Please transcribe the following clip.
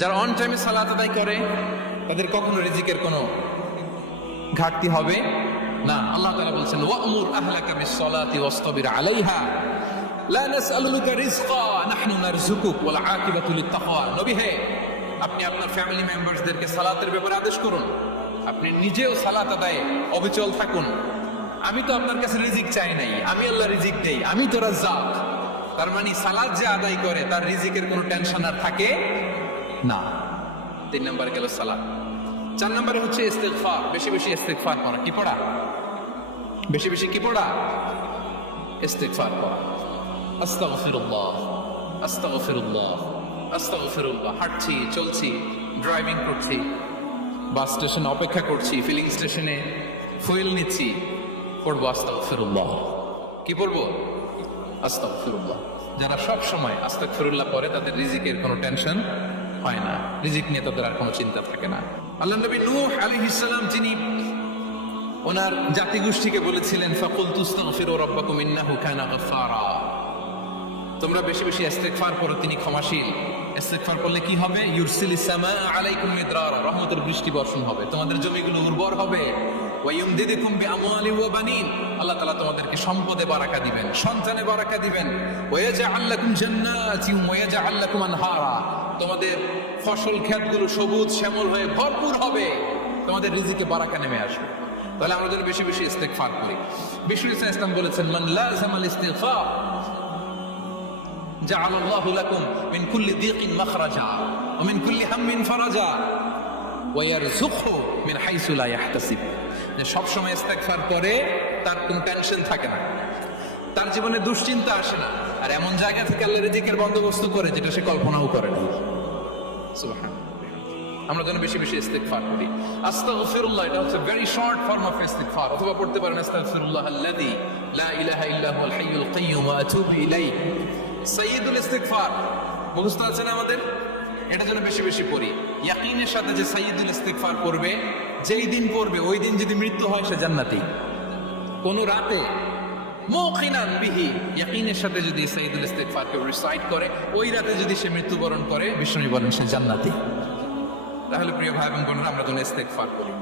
যারা অন টাইমে সালাত আদায় করে তাদের কখনো রিজিকের কোনো ঘাটতি হবে না। আল্লাহ তাআলা বলছেন ওয়া'মুর আহলাকা বিস-সালাতি ওয়াসতাবির আলাইহা লা নাসআলুকা রিজকা নাহনু নারযুকুক ওয়াল আকিবাতু লিত-তাকওয়া। নবী হে, আপনি আপনার ফ্যামিলি মেম্বারসদেরকে সালাতের ব্যাপারে আদেশ করুন, আপনি নিজেও সালাত আদায়ে অবিচল থাকুন। আমি তো আপনার কাছে রিজিক চাই নাই, আমি আল্লাহ রিজিক দেই, আমি তো রাজ্জাক। তার মানে সালাত যে আদায় করে তার রিজিকের কোনো টেনশন আর থাকে না। 3 নম্বরে গেল সালাত। 4 নম্বরে হচ্ছে ইস্তিগফার, বেশি বেশি ইস্তিগফার করা। কি পড়া? বেশি বেশি কি পড়া? ইস্তিগফার করা। আস্তাগফিরুল্লাহ, আস্তাগফিরুল্লাহ, আস্তাগফিরুল্লাহ। হাঁটছি, চলছি, ড্রাইভিং করছি, বাস স্টেশনে অপেক্ষা করছি, ফিলিং স্টেশনে ফুয়েল নিচ্ছি, পড়বো আস্তাগফিরুল্লাহ। কি পড়বো? আস্তাগফিরুল্লাহ। যারা সব সময় আস্তাগফিরুল্লাহ পড়ে তাদের রিজিকের কোনো টেনশন হয় না, রিজিক নিয়ে তাদের আর কোনো চিন্তা থাকে না। আল্লাহ নবী নূহ আলাইহিস সালাম যিনি ওনার জাতিগোষ্ঠীকে বলেছিলেন ফাকুলতু আস্তাগফিরু রাব্বাকুম ইন্নাহু কানা গাফফারা, তোমরা বেশি বেশি ইস্তিগফার করো, তিনি ক্ষমাশীল। ইস্তিগফার করলে কি হবে? ইউরসিলিস সামা আলাইকুম মিদরারা, রহমতের বৃষ্টি বর্ষণ হবে, তোমাদের জমিগুলো উর্বর হবে। ওয়া ইউমদিদুকুম বিআমওয়ালি ওয়া বানিন, আল্লাহ তাআলা তোমাদেরকে সম্পদে বারাকা দিবেন, সন্তানে বারাকা দিবেন। ওয়া ইয়াজআল লাকুম জান্নাতিন ওয়া ইয়াজআল লাকুম আনহারা, তোমাদের ফসল ক্ষেতগুলো সবুজ শ্যামল হয়ে ভরপুর হবে, তোমাদের রিজিকে বারাকা নেমে আসবে। তাহলে আমরা যেন বেশি বেশি ইস্তিগফার করি। বিষ্ণু ইসলাম বলেছেন মান লাযামাল ইস্তিগফার জাআলাল্লাহু লাকুম মিন কুল্লি দিকিন মাখরাজা ওয়া মিন কুল্লি হাম্মিন ফারাজা ওয়া ইয়ারযুকহু মিন হাইসু লা ইয়াহতাসিব। যে সব সময় ইস্তিগফার করে তার কোনো টেনশন থাকে না, তার জীবনে দুশ্চিন্তা আসে না, আর এমন জায়গা থেকে আল্লাহ রিজিকের বন্দোবস্ত করে যেটা সে কল্পনাও করে না। সুবহানাল্লাহ। আমরা যেন বেশি বেশি ইস্তিগফার করি। আস্তাগফিরুল্লাহ, এটা হচ্ছে ভেরি শর্ট ফর্ম অফ ইস্তিগফার। অথবা পড়তে পারেন আস্তাগফিরুল্লাহ আল্লাযী লা ইলাহা ইল্লা হুয়াল হাইয়ুল কাইয়্যুম ওয়া আতুবু ইলাইহি। সাইয়্যিদুল ইস্তিগফার মুখস্থ আছে না আমাদের? এটা যেন বেশি বেশি পড়ি। ইয়াকিনের সাথে যে সাইয়্যিদুল ইস্তিগফার করবে, যেই দিন পড়বে ওই দিন যদি মৃত্যু হয় সে জান্নাতি। কোন রাতে মুকিনান বিহি, ইয়াকিনের সাথে যদি সাইয়্যিদুল ইস্তিগফারকে রিসাইট করে, ওই রাতে যদি সে মৃত্যুবরণ করে, বিষ্ণু বলেন সে জান্নাতি। তাহলে প্রিয় ভাই এবং বোনেরা, আমরা যেন ইস্তিগফার করি।